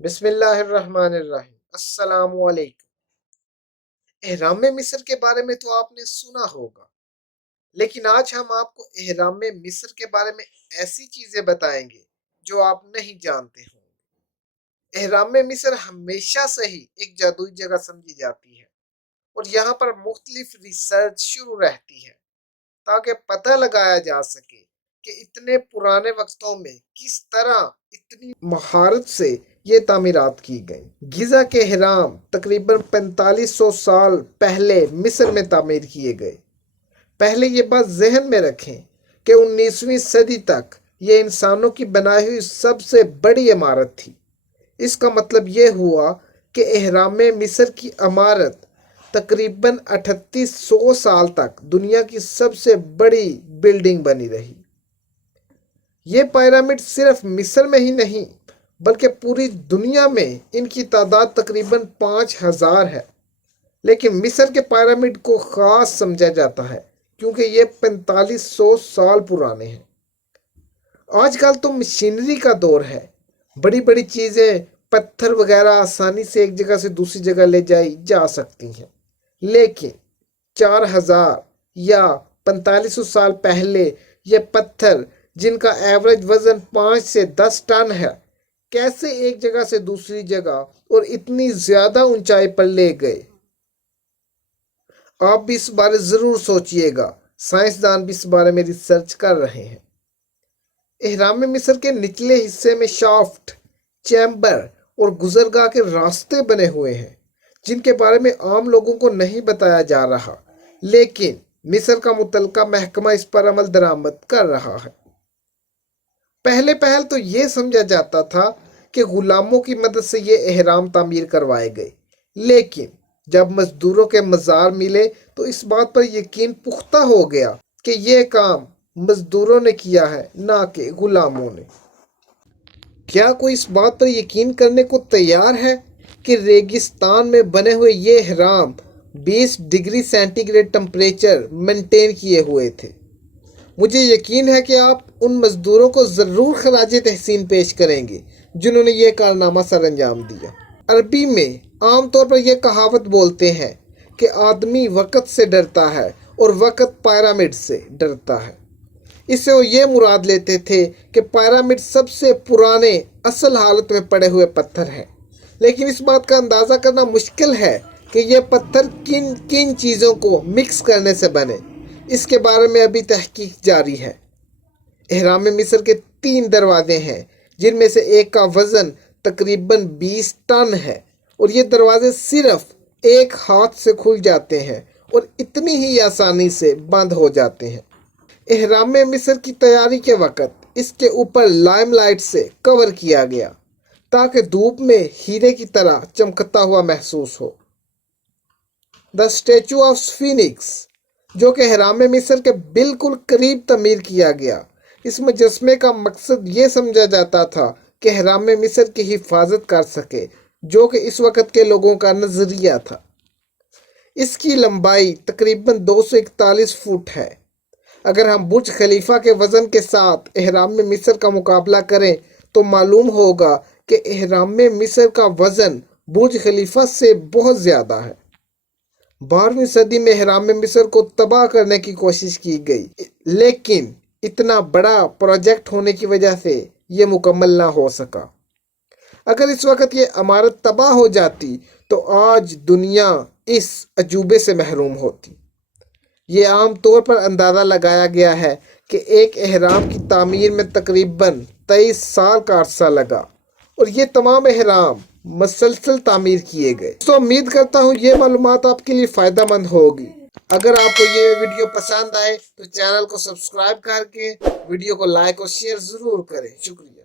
بسم اللہ الرحمن الرحیم۔ السلام علیکم۔ احرام مصر کے بارے میں تو آپ نے سنا ہوگا، لیکن آج ہم آپ کو احرام مصر کے بارے میں ایسی چیزیں بتائیں گے جو آپ نہیں جانتے ہوں گے۔ احرام مصر ہمیشہ سے ہی ایک جادوئی جگہ سمجھی جاتی ہے، اور یہاں پر مختلف ریسرچ شروع رہتی ہے تاکہ پتہ لگایا جا سکے کہ اتنے پرانے وقتوں میں کس طرح اتنی مہارت سے یہ تعمیرات کی گئی۔ گیزا کے اہرام تقریباً 4500 سال پہلے مصر میں تعمیر کیے گئے۔ پہلے یہ بات ذہن میں رکھیں کہ 19ویں صدی تک یہ انسانوں کی بنائی ہوئی سب سے بڑی عمارت تھی۔ اس کا مطلب یہ ہوا کہ اہرام مصر کی عمارت تقریباً 3800 سال تک دنیا کی سب سے بڑی بلڈنگ بنی رہی۔ یہ پیرامڈ صرف مصر میں ہی نہیں بلکہ پوری دنیا میں ان کی تعداد تقریباً 5000 ہے، لیکن مصر کے پیرامڈ کو خاص سمجھا جاتا ہے کیونکہ یہ 4500 سال پرانے ہیں۔ آج کل تو مشینری کا دور ہے، بڑی بڑی چیزیں پتھر وغیرہ آسانی سے ایک جگہ سے دوسری جگہ لے جائی جا سکتی ہیں، لیکن 4000 یا 4500 سال پہلے یہ پتھر جن کا ایوریج وزن 5 سے 10 ٹن ہے کیسے ایک جگہ سے دوسری جگہ اور اتنی زیادہ اونچائی پر لے گئے؟ آپ بھی اس بارے ضرور سوچئے گا، سائنسدان بھی اس بارے میں ریسرچ کر رہے ہیں۔ اہرام مصر کے نچلے حصے میں شافٹ، چیمبر اور گزرگاہ کے راستے بنے ہوئے ہیں جن کے بارے میں عام لوگوں کو نہیں بتایا جا رہا، لیکن مصر کا متعلقہ محکمہ اس پر عمل درآمد کر رہا ہے۔ پہلے تو یہ سمجھا جاتا تھا کہ غلاموں کی مدد سے یہ اہرام تعمیر کروائے گئے، لیکن جب مزدوروں کے مزار ملے تو اس بات پر یقین پختہ ہو گیا کہ یہ کام مزدوروں نے کیا ہے نہ کہ غلاموں نے۔ کیا کوئی اس بات پر یقین کرنے کو تیار ہے کہ ریگستان میں بنے ہوئے یہ اہرام 20 degree centigrade temperature maintain کیے ہوئے تھے؟ مجھے یقین ہے کہ آپ ان مزدوروں کو ضرور خراج تحسین پیش کریں گے جنہوں نے یہ کارنامہ سر انجام دیا۔ عربی میں عام طور پر یہ کہاوت بولتے ہیں کہ آدمی وقت سے ڈرتا ہے اور وقت پیرامڈ سے ڈرتا ہے۔ اس سے وہ یہ مراد لیتے تھے کہ پیرامڈ سب سے پرانے اصل حالت میں پڑے ہوئے پتھر ہیں، لیکن اس بات کا اندازہ کرنا مشکل ہے کہ یہ پتھر کن کن چیزوں کو مکس کرنے سے بنے۔ اس کے بارے میں ابھی تحقیق جاری ہے۔ اہرام مصر کے 3 دروازے ہیں جن میں سے ایک کا وزن تقریباً 20 ٹن ہے، اور یہ دروازے صرف ایک ہاتھ سے کھل جاتے ہیں اور اتنی ہی آسانی سے بند ہو جاتے ہیں۔ اہرام مصر کی تیاری کے وقت اس کے اوپر لائم لائٹ سے کور کیا گیا تاکہ دھوپ میں ہیرے کی طرح چمکتا ہوا محسوس ہو۔ دا اسٹیچو آف فینکس، جو کہ اہرام مصر کے بالکل قریب تعمیر کیا گیا، اس مجسمے کا مقصد یہ سمجھا جاتا تھا کہ اہرام مصر کی حفاظت کر سکے، جو کہ اس وقت کے لوگوں کا نظریہ تھا۔ اس کی لمبائی تقریباً 241 فٹ ہے۔ اگر ہم برج خلیفہ کے وزن کے ساتھ اہرام مصر کا مقابلہ کریں تو معلوم ہوگا کہ اہرام مصر کا وزن برج خلیفہ سے بہت زیادہ ہے۔ 12ویں صدی میں اہرام مصر کو تباہ کرنے کی کوشش کی گئی، لیکن اتنا بڑا پروجیکٹ ہونے کی وجہ سے یہ مکمل نہ ہو سکا۔ اگر اس وقت یہ عمارت تباہ ہو جاتی تو آج دنیا اس عجوبے سے محروم ہوتی۔ یہ عام طور پر اندازہ لگایا گیا ہے کہ ایک اہرام کی تعمیر میں تقریباً 23 سال کا عرصہ لگا، اور یہ تمام اہرام مسلسل تعمیر کیے گئے۔ تو امید کرتا ہوں یہ معلومات آپ کے لیے فائدہ مند ہوگی۔ اگر آپ کو یہ ویڈیو پسند آئے تو چینل کو سبسکرائب کر کے ویڈیو کو لائک اور شیئر ضرور کریں۔ شکریہ۔